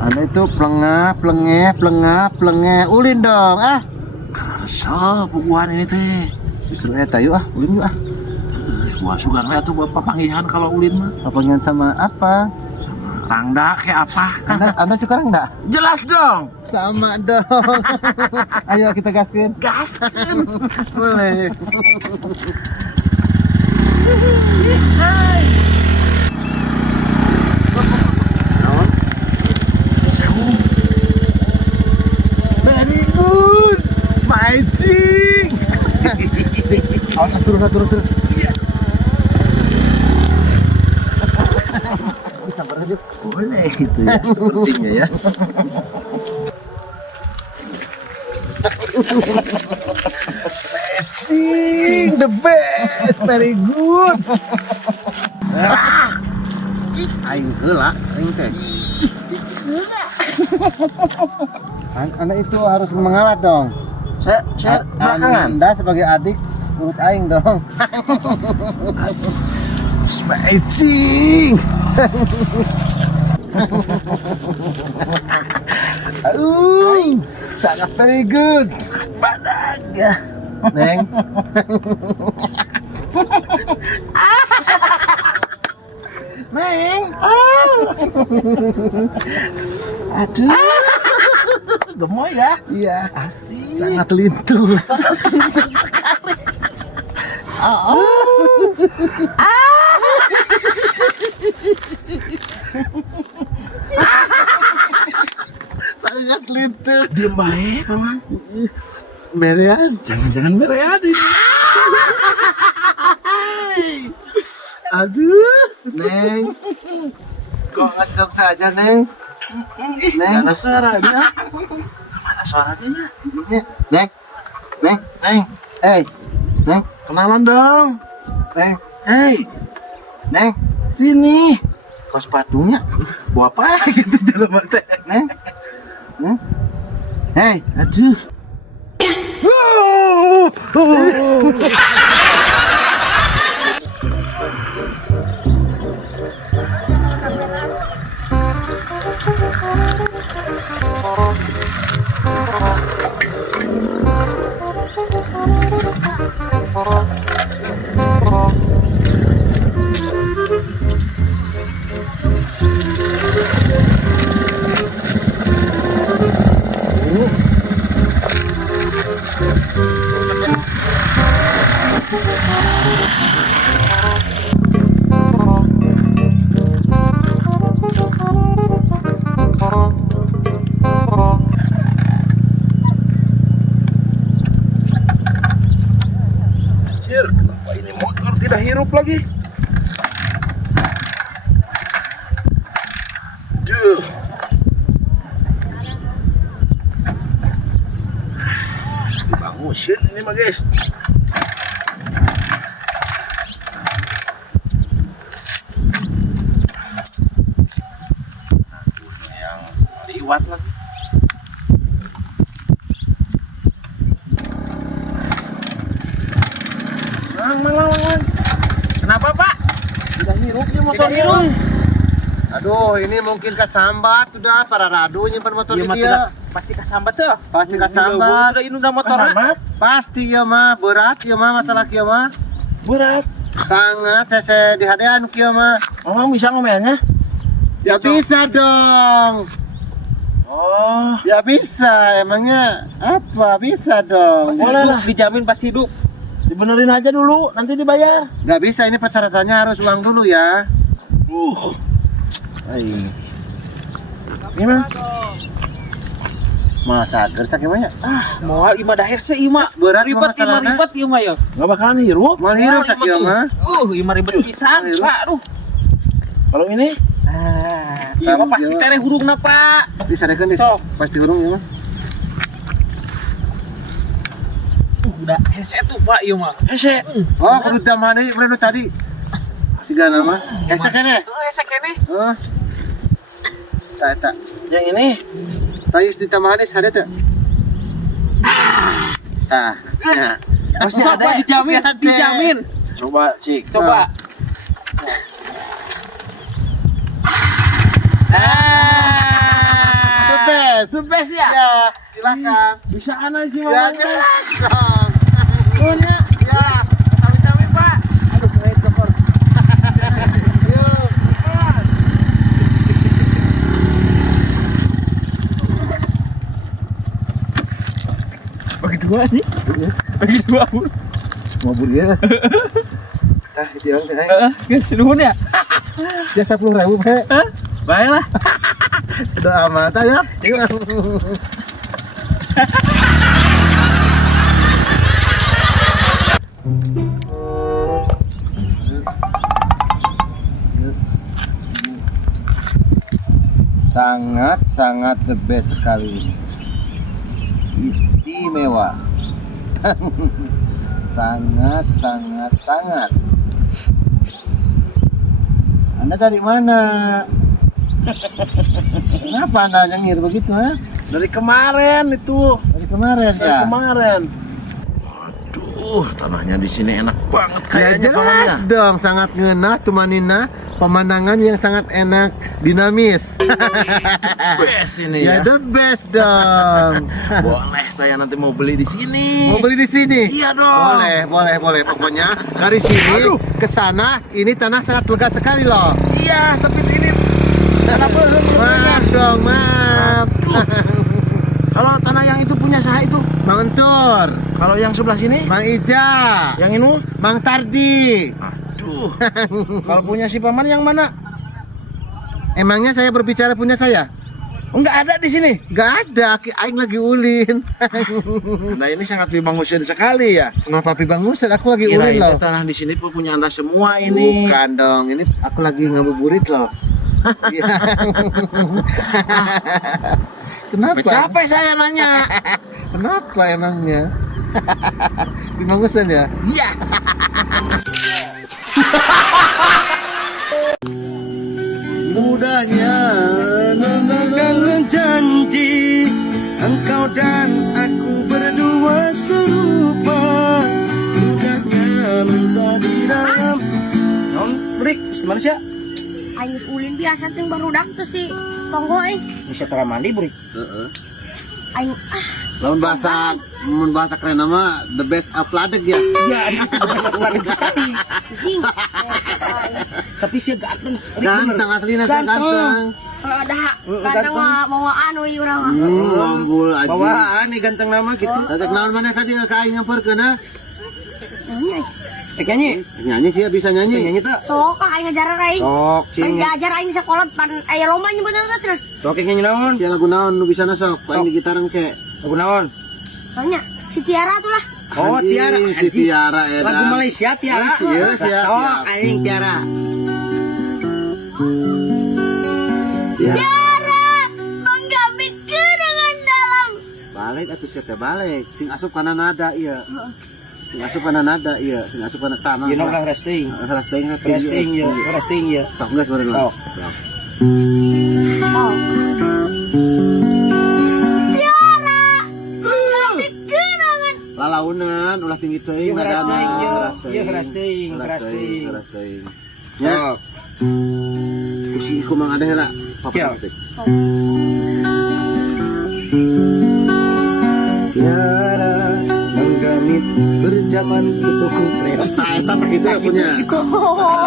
Ada itu plengah, ulin dong So, bubuhan ini teh. Justru tayu ulin yuk Gua suka ngeliat tuh bapak panggilan kalau ulin mah. Papanggilan sama apa? Sama rangda kayak apa? Anda suka enggak? Jelas dong. Sama dong. Ayo kita gaskin. Gaskan. Boleh. Hai. Very good. Amazing. Turun. Iya. Sabar aja. Boleh itu ya. Sepertinya ya. Amazing, the best, very good. Aing heula, aing teh. Anda itu harus mengalah dong. Saya belakangan. Anda sebagai adik urut aing dong. Amazing. Sangat very good. Badan. Ya, Neng. Neng. Aduh. Gemoy ya. Iya. Asik. Sangat lintu. Sangat lintu. Diem baik, kawan. Merian. Jangan berehat ini. Aduh, Neng. Kok ngecok saja, Neng? Neng. Ada suaranya. Mana suaranya? Neng. Neng. Hey. Neng. Kenalan dong. Neng. Hei, Neng. sini. Kos sepatunya. Bawa apa gitu jalan mata. Neng. Hey. Aduh. Anjir, kenapa ini motor tidak hirup lagi? Duh. Dibangusin ini mah guys. Yang liwat lagi. Mang. Kenapa Pak? Tidak hirup ya motor ini. Aduh, ini mungkin kesambat udah para radu nyimpan motor Iya ini mah dia. pasti kasambat tuh. Pasti kesambat. Udah ini udah motor. Pasti ya mah berat ya mah masalah kieu mah. Berat. Sangat hese dihadean kieu mah. Emang bisa ngomelnya? Ya bisa dong. Oh, Ya bisa, emangnya apa? Bisa dong. Pasti Boleh hidup, lah. dijamin pasti hidup. dibenerin aja dulu, nanti dibayar. Nggak bisa, ini persyaratannya harus uang dulu ya. Aing. Gimana? Mah cager sak gimana? Moal imah daher se imah. Berat mah Ribet imah masalahna. ribet imah ya. Nggak bakalan hirup. Mal hirup sak ieu mah. Imah ribet pisan, hirup. Pak. Aduh. Kalau ini Nah, iya mah Tam, pasti iya. tereh hurungna, Pak. Disadekeun dis. Sok. Pasti urung ya mah. udah hese tuh Pak ieu mah. Hese. Oh, kudu tamani bener tadi. Siga nama. Hese kene. Hese kene. Heeh. Tak. Yang ini. Tayus ditamani ada teh. Tah. Yes. Pasti Pak, ada. dijamin, Pasti ada. dijamin. Coba, Cik. Coba. The best ya? Ya, silakan. Bisa ana sih Ya, jelas dong. Punya. Ya. Sami-sami Pak. Aduh, keren kopor. Yuk. Bagi dua nih. Bagi dua. Mau ya. Tah, itu yang Guys, nuhun ya. ya 10.000 Pak. Baiklah. Udah amat ya. Sangat the best sekali ini. Istimewa. sangat. Anda dari mana? Kenapa Anda nyengir begitu, ha? Dari kemarin itu. Dari kemarin Dari ya? kemarin. Aduh, tanahnya di sini enak banget Ya kayaknya jelas pamannya. dong, sangat ngenah, tumanina, pemandangan yang sangat enak, dinamis. Best ini Ya ya. the best dong. Boleh saya nanti mau beli di sini. Mau beli di sini? Iya dong. Boleh. Pokoknya dari sini ke sana ini tanah sangat lega sekali loh. Iya, tapi ini kenapa Maaf dong, maaf. kalau tanah yang itu punya saya itu? Mang Entur, Kalau yang sebelah sini? Mang Ija, Yang ini? Mang Tardi. Aduh. Kalau punya si paman yang mana? Emangnya saya berbicara punya saya? Enggak ada di sini. Gak ada, aing lagi ulin. Nah, ini sangat dibangusin sekali ya. Kenapa Bang Ustad? Aku lagi ulin Kirain loh. tanah di sini punya Anda semua ini. Bukan dong, ini aku lagi ngabuburit loh. Iya. Kenapa? Capek saya nanya. Kenapa emangnya? Bang Ustad ya? Iya. Mudahnya Dengan janji engkau dan aku berdua serupa. Mudahnya minta di dalam. Non break, gimana sih? Aing geus ulin biasa ting barudak terus di tonggo aing. Bisa tengah mandi break. Aing Lamun bahasa keren nama the best of ladeg ya. Ya, di situ bisa keluar sekali. anjing. Tapi sih ganteng. Ganteng aslinya saya ganteng. Dah ganteng mah mau anu ieu urang mah. Ambul aja. Bawaan nih ganteng nama gitu. Dadak naon maneh ka dieu ka aing ngamperkeun ha? Nyanyi. Nyanyi. Nyanyi sih bisa nyanyi. Nyanyi tuh. Sok aing ngajar aing. Sok, Aing diajar aing di sekolah pan aya lomba nyebutan eta cenah. Sok nyanyi naon? Sia lagu naon nu bisa sok? Aing di gitaran ke. Lagu naon? Tanya si Tiara tuh lah. Oh, Tiara. Si Tiara edan. Lagu Malaysia Tiara. Iya, siap. Sok aing Tiara. Tiara menggamit kenangan dalam. Balik atuh sia teh balik. Sing asup kana nada ieu. Sing asup kana nada ieu, sing asup kana tanah. You know lah resting. Resting Resting ya, resting ya. Sok geus beureun lah. Sok. Oh. Tiara menggamit kenangan. Lalaunan ulah tinggi teuing Ieu nadana. resting, ieu resting. Resting. Ya, Sok. kusi iku mang ada heula. Ya. Tiara menggamit berjaman itu kupret. Nah, eta sakitu punya. Itu.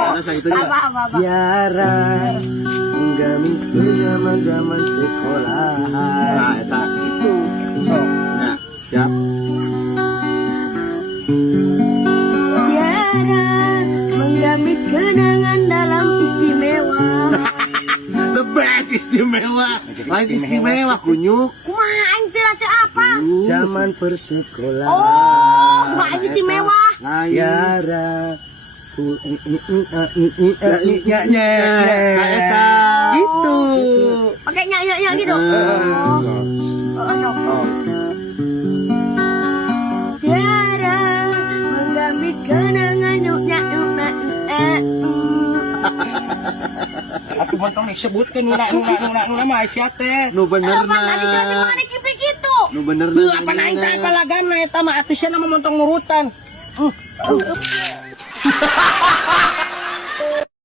Ada sakitu juga. Apa. Tiara menggamit berjaman sekolah. Nah, eta Itu. Sok. ya, siap. Tiara menggamit kenangan dalam istimewa. The best istimewa. Lain istimewa kunyuk. Kumaha aing teu teu apa? Zaman persekolah. Oh, suka aing istimewa. Lain. Tiara ku Eta. Itu. Pakai nyanyi gitu. Oh, sok. Tiara Atuh montong disebutkeun nuna mah sia teh. Nu Apa benerna. tadi cacing mana kiprik itu? Nu benerna. Heuh apa naik teh palagan eta mah atuh sia mah montong nurutan.